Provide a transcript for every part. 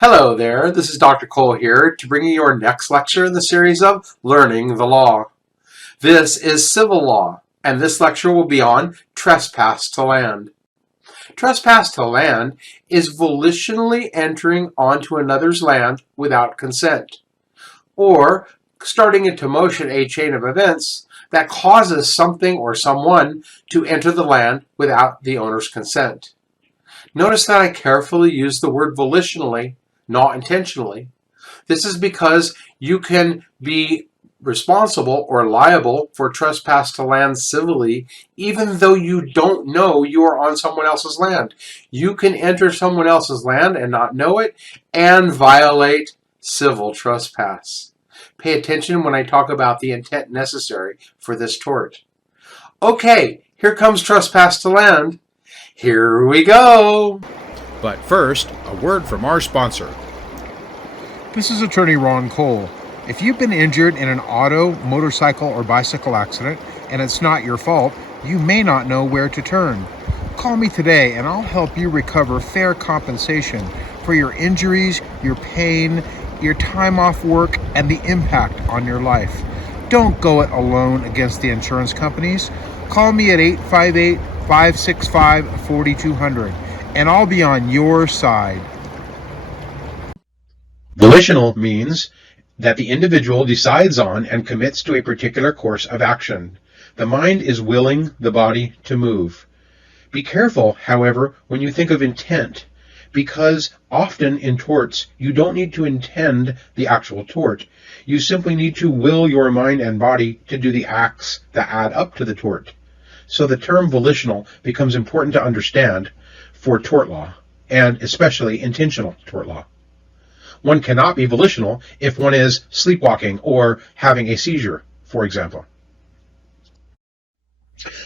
Hello there, this is Dr. Cole here to bring you your next lecture in the series of Learning the Law. This is civil law, and this lecture will be on trespass to land. Trespass to land is volitionally entering onto another's land without consent, or starting into motion a chain of events that causes something or someone to enter the land without the owner's consent. Notice that I carefully use the word volitionally, not intentionally. This is because you can be responsible or liable for trespass to land civilly even though you don't know you are on someone else's land. You can enter someone else's land and not know it and violate civil trespass. Pay attention when I talk about the intent necessary for this tort. Okay, here comes trespass to land. Here we go. But first, a word from our sponsor. This is Attorney Ron Cole. If you've been injured in an auto, motorcycle, or bicycle accident and it's not your fault, you may not know where to turn. Call me today and I'll help you recover fair compensation for your injuries, your pain, your time off work, and the impact on your life. Don't go it alone against the insurance companies. Call me at 858-565-4200 and I'll be on your side. Volitional means that the individual decides on and commits to a particular course of action. The mind is willing the body to move. Be careful, however, when you think of intent, because often in torts, you don't need to intend the actual tort. You simply need to will your mind and body to do the acts that add up to the tort. So the term volitional becomes important to understand for tort law, and especially intentional tort law. One cannot be volitional if one is sleepwalking or having a seizure, for example.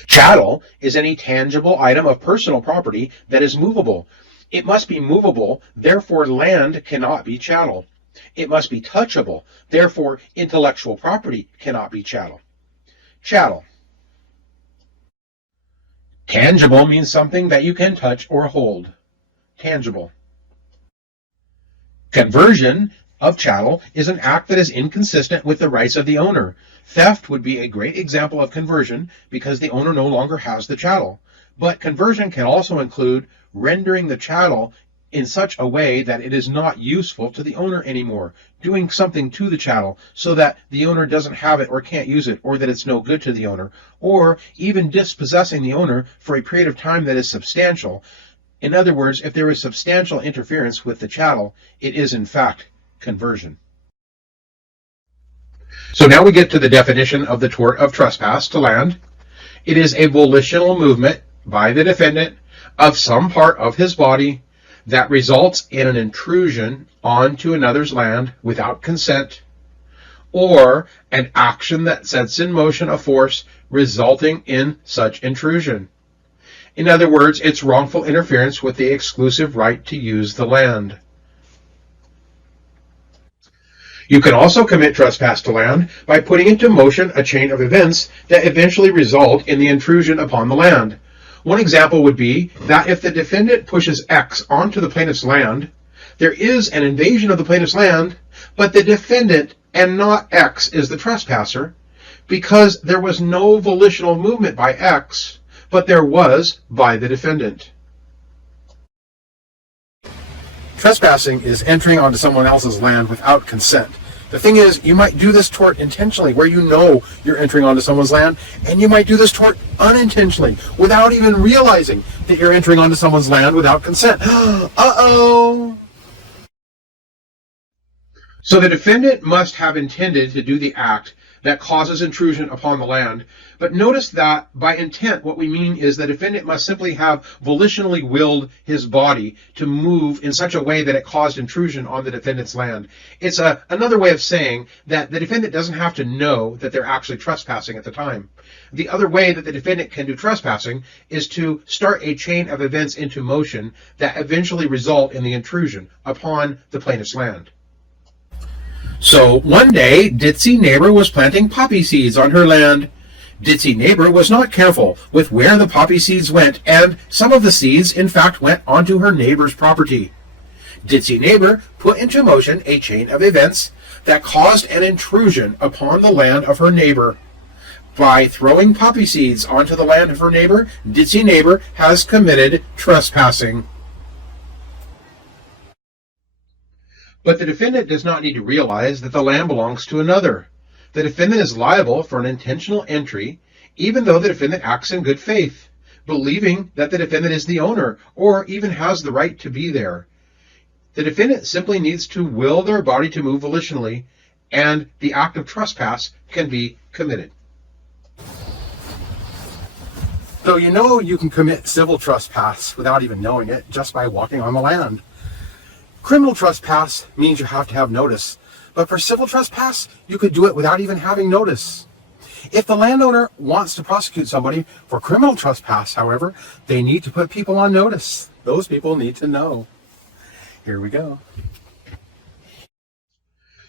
Chattel is any tangible item of personal property that is movable. It must be movable, therefore land cannot be chattel. It must be touchable, therefore intellectual property cannot be chattel. Chattel. Tangible means something that you can touch or hold. Tangible. Conversion of chattel is an act that is inconsistent with the rights of the owner. Theft would be a great example of conversion because the owner no longer has the chattel. But conversion can also include rendering the chattel in such a way that it is not useful to the owner anymore, doing something to the chattel so that the owner doesn't have it or can't use it, or that it's no good to the owner, or even dispossessing the owner for a period of time that is substantial. In other words, if there is substantial interference with the chattel, it is in fact conversion. So now we get to the definition of the tort of trespass to land. It is a volitional movement by the defendant of some part of his body that results in an intrusion onto another's land without consent, or an action that sets in motion a force resulting in such intrusion. In other words, it's wrongful interference with the exclusive right to use the land. You can also commit trespass to land by putting into motion a chain of events that eventually result in the intrusion upon the land. One example would be that if the defendant pushes X onto the plaintiff's land, there is an invasion of the plaintiff's land, but the defendant and not X is the trespasser because there was no volitional movement by X, but there was by the defendant. Trespassing is entering onto someone else's land without consent. The thing is, you might do this tort intentionally, where you know you're entering onto someone's land, and you might do this tort unintentionally, without even realizing that you're entering onto someone's land without consent. Uh-oh! So the defendant must have intended to do the act that causes intrusion upon the land. But notice that by intent, what we mean is the defendant must simply have volitionally willed his body to move in such a way that it caused intrusion on the defendant's land. It's another way of saying that the defendant doesn't have to know that they're actually trespassing at the time. The other way that the defendant can do trespassing is to start a chain of events into motion that eventually result in the intrusion upon the plaintiff's land. So one day, Ditzy Neighbor was planting poppy seeds on her land. Ditzy Neighbor was not careful with where the poppy seeds went, and some of the seeds, in fact, went onto her neighbor's property. Ditzy neighbor put into motion a chain of events that caused an intrusion upon the land of her neighbor. By throwing poppy seeds onto the land of her neighbor, ditzy neighbor has committed trespassing. But the defendant does not need to realize that the land belongs to another. The defendant is liable for an intentional entry, even though the defendant acts in good faith, believing that the defendant is the owner or even has the right to be there. The defendant simply needs to will their body to move volitionally, and the act of trespass can be committed. So you know you can commit civil trespass without even knowing it just by walking on the land. Criminal trespass means you have to have notice, but for civil trespass, you could do it without even having notice. If the landowner wants to prosecute somebody for criminal trespass, however, they need to put people on notice. Those people need to know. Here we go.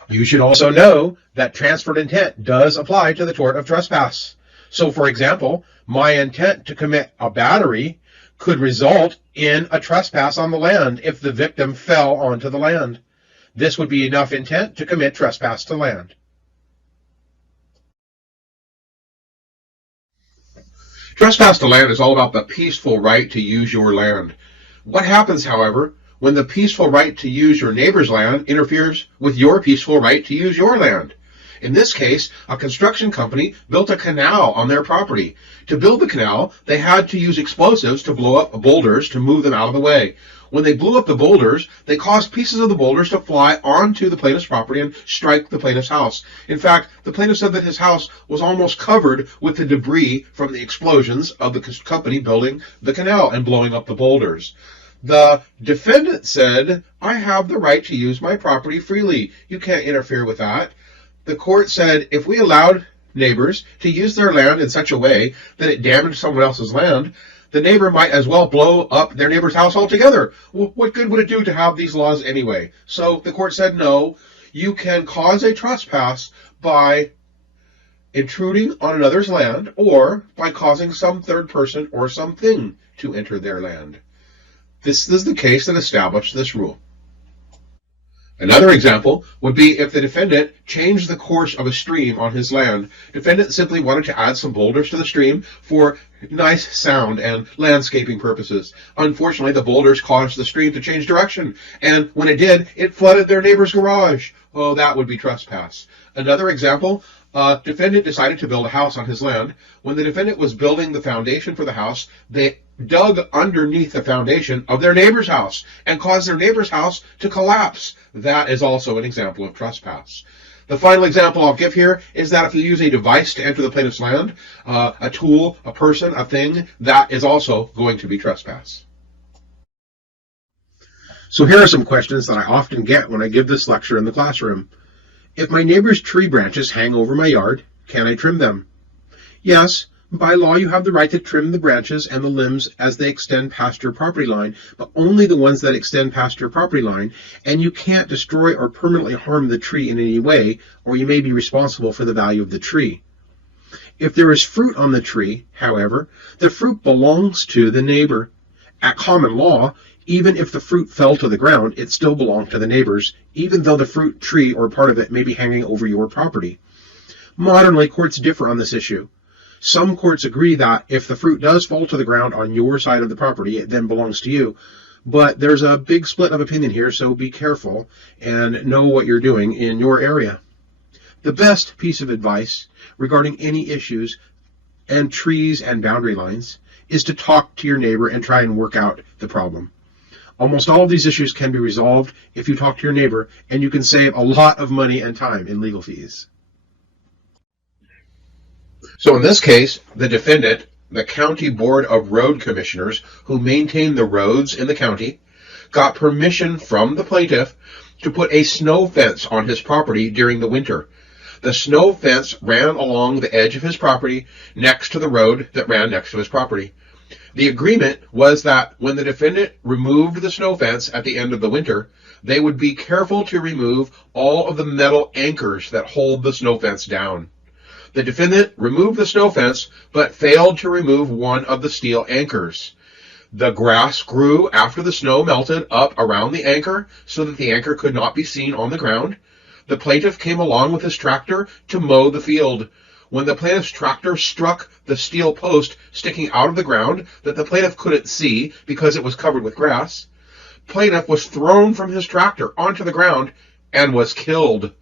You should also know that transferred intent does apply to the tort of trespass. So, for example, my intent to commit a battery could result in a trespass on the land if the victim fell onto the land. This would be enough intent to commit trespass to land. Trespass to land is all about the peaceful right to use your land. What happens, however, when the peaceful right to use your neighbor's land interferes with your peaceful right to use your land? In this case, a construction company built a canal on their property. To build the canal, they had to use explosives to blow up boulders to move them out of the way. When they blew up the boulders, they caused pieces of the boulders to fly onto the plaintiff's property and strike the plaintiff's house. In fact, the plaintiff said that his house was almost covered with the debris from the explosions of the company building the canal and blowing up the boulders. The defendant said, "I have the right to use my property freely. You can't interfere with that." The court said, if we allowed neighbors to use their land in such a way that it damaged someone else's land, the neighbor might as well blow up their neighbor's house altogether. Well, what good would it do to have these laws anyway? So the court said, no, you can cause a trespass by intruding on another's land or by causing some third person or something to enter their land. This is the case that established this rule. Another example would be if the defendant changed the course of a stream on his land. Defendant simply wanted to add some boulders to the stream for nice sound and landscaping purposes. Unfortunately, the boulders caused the stream to change direction, and when it did, it flooded their neighbor's garage. Oh, that would be trespass. Another example, defendant decided to build a house on his land. When the defendant was building the foundation for the house, they dug underneath the foundation of their neighbor's house and caused their neighbor's house to collapse. That is also an example of trespass. The final example I'll give here is that if you use a device to enter the plaintiff's land, a tool, a person, a thing, that is also going to be trespass. So here are some questions that I often get when I give this lecture in the classroom. If my neighbor's tree branches hang over my yard, can I trim them? Yes. By law, you have the right to trim the branches and the limbs as they extend past your property line, but only the ones that extend past your property line, and you can't destroy or permanently harm the tree in any way, or you may be responsible for the value of the tree. If there is fruit on the tree, however, the fruit belongs to the neighbor. At common law, even if the fruit fell to the ground, it still belonged to the neighbors, even though the fruit tree or part of it may be hanging over your property. Modernly, courts differ on this issue. Some courts agree that if the fruit does fall to the ground on your side of the property, it then belongs to you. But there's a big split of opinion here, so be careful and know what you're doing in your area. The best piece of advice regarding any issues and trees and boundary lines is to talk to your neighbor and try and work out the problem. Almost all of these issues can be resolved if you talk to your neighbor, and you can save a lot of money and time in legal fees. So in this case, the defendant, the County Board of Road Commissioners, who maintain the roads in the county, got permission from the plaintiff to put a snow fence on his property during the winter. The snow fence ran along the edge of his property next to the road that ran next to his property. The agreement was that when the defendant removed the snow fence at the end of the winter, they would be careful to remove all of the metal anchors that hold the snow fence down. The defendant removed the snow fence, but failed to remove one of the steel anchors. The grass grew after the snow melted up around the anchor so that the anchor could not be seen on the ground. The plaintiff came along with his tractor to mow the field. When the plaintiff's tractor struck the steel post sticking out of the ground that the plaintiff couldn't see because it was covered with grass, plaintiff was thrown from his tractor onto the ground and was killed.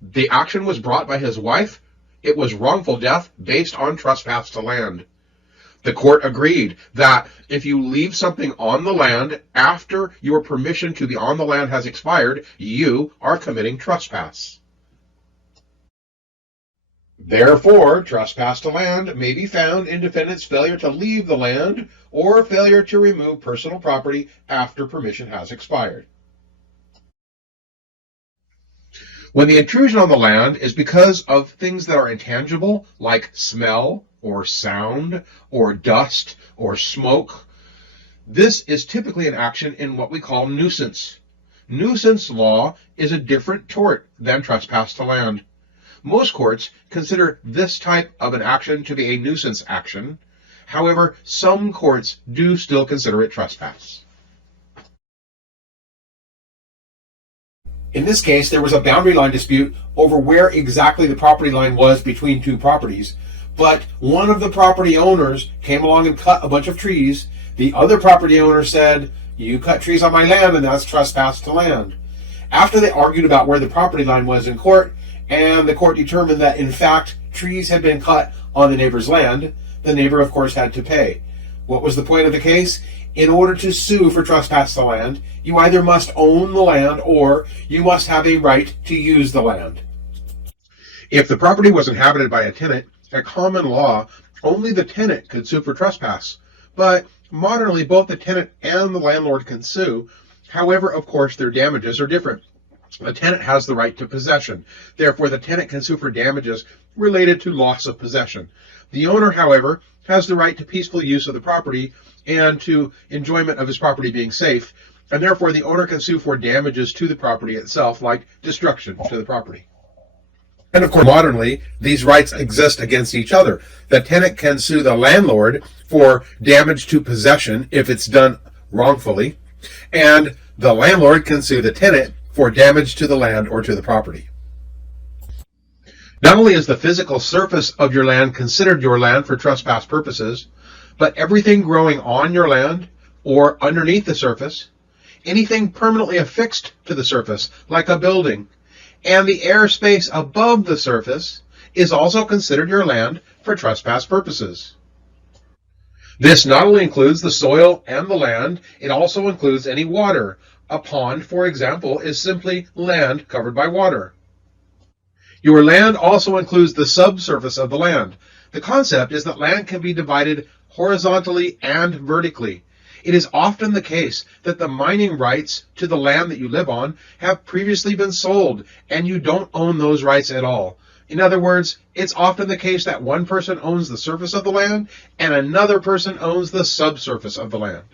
The action was brought by his wife. It was wrongful death based on trespass to land. The court agreed that if you leave something on the land after your permission to be on the land has expired, you are committing trespass. Therefore, trespass to land may be found in defendant's failure to leave the land or failure to remove personal property after permission has expired. When the intrusion on the land is because of things that are intangible, like smell or sound or dust or smoke, this is typically an action in what we call nuisance. Nuisance law is a different tort than trespass to land. Most courts consider this type of an action to be a nuisance action. However, some courts do still consider it trespass. In this case, there was a boundary line dispute over where exactly the property line was between two properties, but one of the property owners came along and cut a bunch of trees. The other property owner said, "You cut trees on my land, and that's trespass to land." After they argued about where the property line was in court, and the court determined that, in fact, trees had been cut on the neighbor's land, the neighbor, of course, had to pay. What was the point of the case? In order to sue for trespass to land, you either must own the land or you must have a right to use the land. If the property was inhabited by a tenant, at common law, only the tenant could sue for trespass. But modernly, both the tenant and the landlord can sue. However, of course, their damages are different. The tenant has the right to possession. Therefore, the tenant can sue for damages related to loss of possession. The owner, however, has the right to peaceful use of the property and to enjoyment of his property being safe, and therefore the owner can sue for damages to the property itself, like destruction to the property. And of course, modernly, these rights exist against each other. The tenant can sue the landlord for damage to possession if it's done wrongfully, and the landlord can sue the tenant for damage to the land or to the property. Not only is the physical surface of your land considered your land for trespass purposes, but everything growing on your land or underneath the surface, anything permanently affixed to the surface, like a building, and the airspace above the surface is also considered your land for trespass purposes. This not only includes the soil and the land, it also includes any water. A pond, for example, is simply land covered by water. Your land also includes the subsurface of the land. The concept is that land can be divided horizontally and vertically. It is often the case that the mining rights to the land that you live on have previously been sold, and you don't own those rights at all. In other words, it's often the case that one person owns the surface of the land and another person owns the subsurface of the land.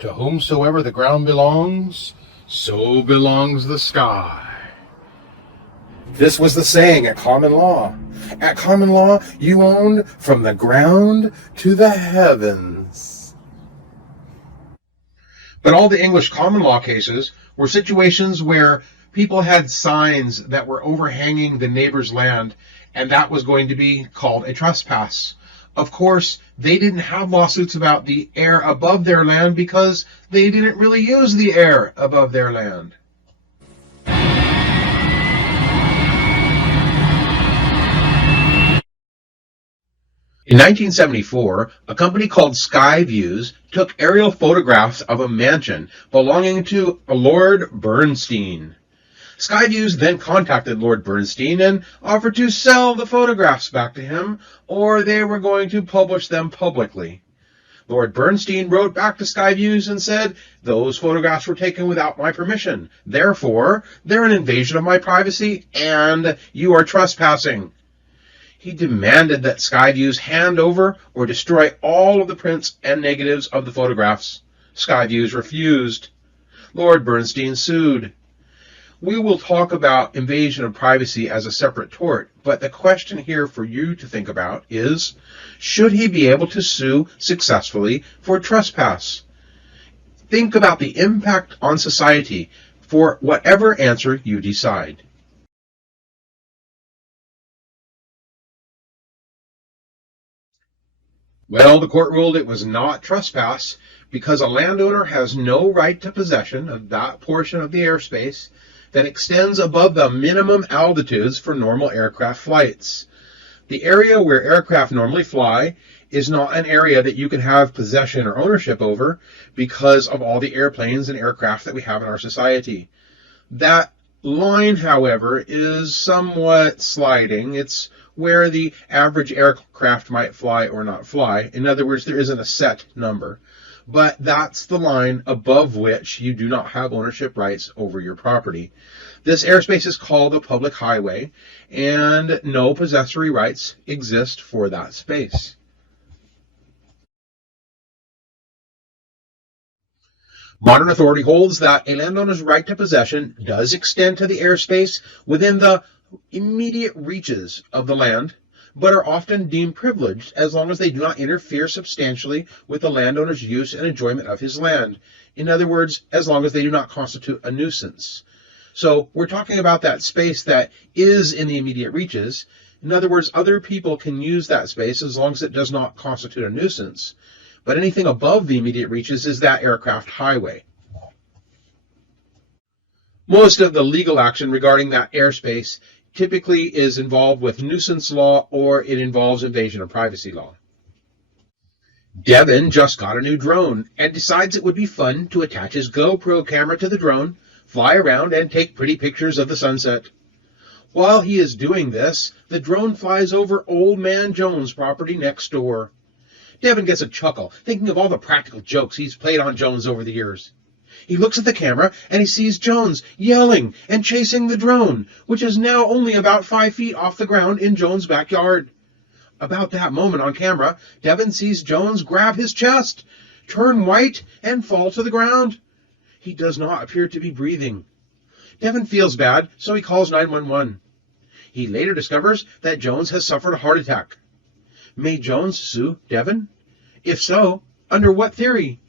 To whomsoever the ground belongs, so belongs the sky. This was the saying at common law. At common law, you owned from the ground to the heavens. But all the English common law cases were situations where people had signs that were overhanging the neighbor's land, and that was going to be called a trespass. Of course, they didn't have lawsuits about the air above their land because they didn't really use the air above their land. In 1974, a company called Skyviews took aerial photographs of a mansion belonging to Lord Bernstein. Skyviews then contacted Lord Bernstein and offered to sell the photographs back to him, or they were going to publish them publicly. Lord Bernstein wrote back to Skyviews and said, "Those photographs were taken without my permission. Therefore, they're an invasion of my privacy, and you are trespassing." He demanded that Skyviews hand over or destroy all of the prints and negatives of the photographs. Skyviews refused. Lord Bernstein sued. We will talk about invasion of privacy as a separate tort, but the question here for you to think about is, should he be able to sue successfully for trespass? Think about the impact on society for whatever answer you decide. Well, the court ruled it was not trespass because a landowner has no right to possession of that portion of the airspace that extends above the minimum altitudes for normal aircraft flights. The area where aircraft normally fly is not an area that you can have possession or ownership over because of all the airplanes and aircraft that we have in our society. That line, however, is somewhat sliding. It's where the average aircraft might fly or not fly. In other words, there isn't a set number. But that's the line above which you do not have ownership rights over your property. This airspace is called a public highway, and no possessory rights exist for that space. Modern authority holds that a landowner's right to possession does extend to the airspace within the immediate reaches of the land, but are often deemed privileged as long as they do not interfere substantially with the landowner's use and enjoyment of his land. In other words, as long as they do not constitute a nuisance. So we're talking about that space that is in the immediate reaches. In other words, other people can use that space as long as it does not constitute a nuisance. But anything above the immediate reaches is that aircraft highway. Most of the legal action regarding that airspace typically is involved with nuisance law, or it involves invasion of privacy law. Devin just got a new drone and decides it would be fun to attach his GoPro camera to the drone, fly around, and take pretty pictures of the sunset. While he is doing this, the drone flies over Old Man Jones' property next door. Devin gets a chuckle, thinking of all the practical jokes he's played on Jones over the years. He looks at the camera and he sees Jones yelling and chasing the drone, which is now only about 5 feet off the ground in Jones' backyard. About that moment on camera, Devin sees Jones grab his chest, turn white, and fall to the ground. He does not appear to be breathing. Devin feels bad, so he calls 911. He later discovers that Jones has suffered a heart attack. May Jones sue Devin? If so, under what theory?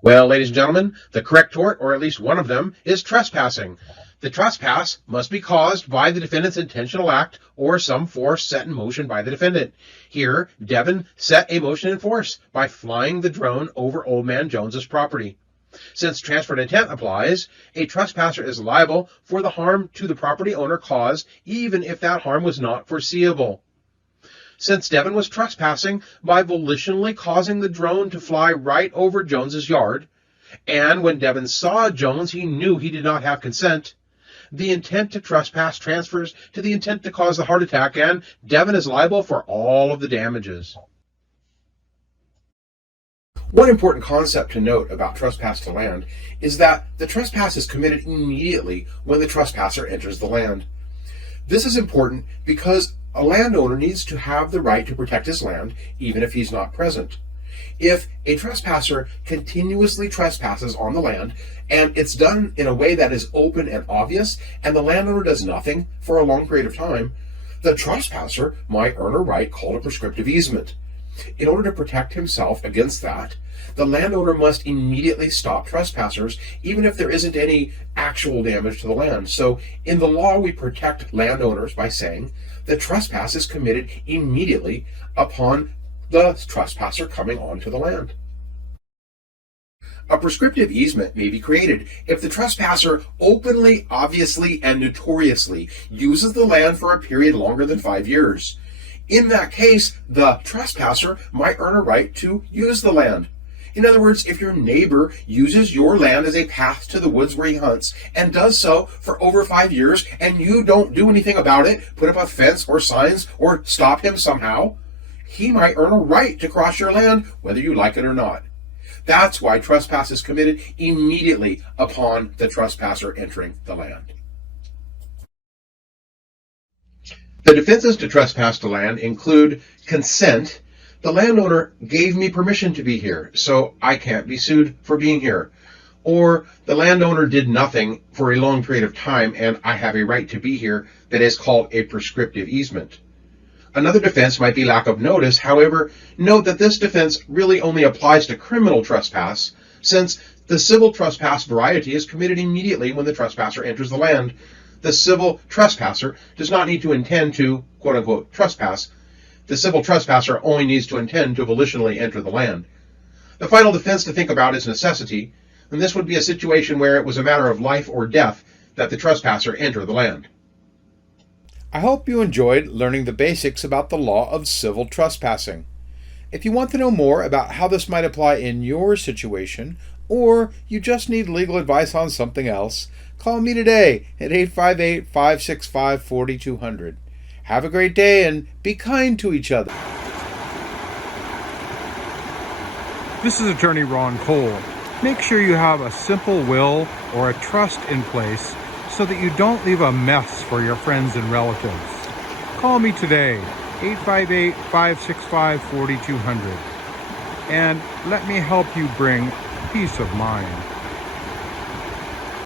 Well, ladies and gentlemen, the correct tort, or at least one of them, is trespassing. The trespass must be caused by the defendant's intentional act or some force set in motion by the defendant. Here, Devin set a motion in force by flying the drone over Old Man Jones's property. Since transferred intent applies, a trespasser is liable for the harm to the property owner caused, even if that harm was not foreseeable. Since Devin was trespassing by volitionally causing the drone to fly right over Jones's yard, and when Devin saw Jones, he knew he did not have consent, the intent to trespass transfers to the intent to cause the heart attack, and Devin is liable for all of the damages. One important concept to note about trespass to land is that the trespass is committed immediately when the trespasser enters the land. This is important because a landowner needs to have the right to protect his land even if he's not present. If a trespasser continuously trespasses on the land and it's done in a way that is open and obvious and the landowner does nothing for a long period of time, the trespasser might earn a right called a prescriptive easement. In order to protect himself against that, the landowner must immediately stop trespassers, even if there isn't any actual damage to the land. So in the law, we protect landowners by saying the trespass is committed immediately upon the trespasser coming onto the land. A prescriptive easement may be created if the trespasser openly, obviously, and notoriously uses the land for a period longer than 5 years. In that case, the trespasser might earn a right to use the land. In other words, if your neighbor uses your land as a path to the woods where he hunts and does so for over 5 years and you don't do anything about it, put up a fence or signs or stop him somehow, he might earn a right to cross your land whether you like it or not. That's why trespass is committed immediately upon the trespasser entering the land. The defenses to trespass to land include consent. The landowner gave me permission to be here, so I can't be sued for being here. Or the landowner did nothing for a long period of time and I have a right to be here that is called a prescriptive easement. Another defense might be lack of notice. However, note that this defense really only applies to criminal trespass, since the civil trespass variety is committed immediately when the trespasser enters the land. The civil trespasser does not need to intend to, quote-unquote, trespass. The civil trespasser only needs to intend to volitionally enter the land. The final defense to think about is necessity, and this would be a situation where it was a matter of life or death that the trespasser enter the land. I hope you enjoyed learning the basics about the law of civil trespassing. If you want to know more about how this might apply in your situation, or you just need legal advice on something else, call me today at 858-565-4200. Have a great day and be kind to each other. This is Attorney Ron Cole. Make sure you have a simple will or a trust in place so that you don't leave a mess for your friends and relatives. Call me today, 858-565-4200, and let me help you bring peace of mind.